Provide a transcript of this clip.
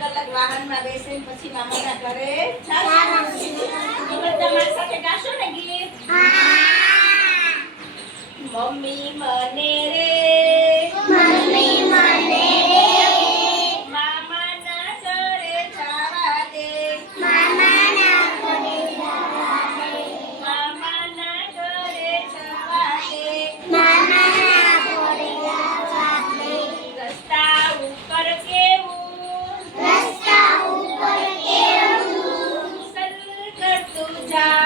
મામાના બેસીને પછી મામાના ઘરે જાશું. તો બધા મારી સાથે ગાશો ને ગીત? મમ્મી મને Ciao.